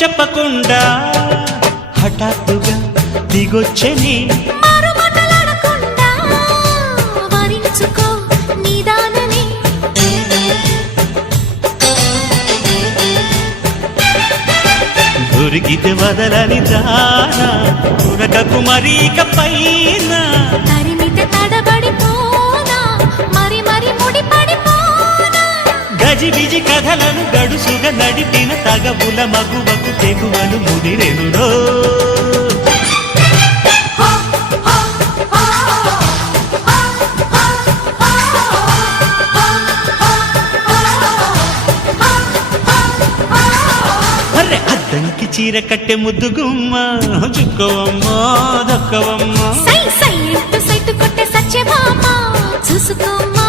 చెప్పకుండా హఠాత్తుగా దిగొచ్చని దొరికితే వదలని దానా ఉరకకు మరీక పైన తరిమితే తడబడిపోనా మరి మరి ముడిపడిపోనా గజిబిజి కథలను గడుసుగా నడిపిన తగవుల మగువకు తెగువలు ముదిరెనురో అద్దంకి చీర కట్టె ముద్దు గుమ్మ చుక్కవమ్మ దక్కవమ్మ సై సై సైటు కొట్టే సత్యభామ చూసుకోమ్మా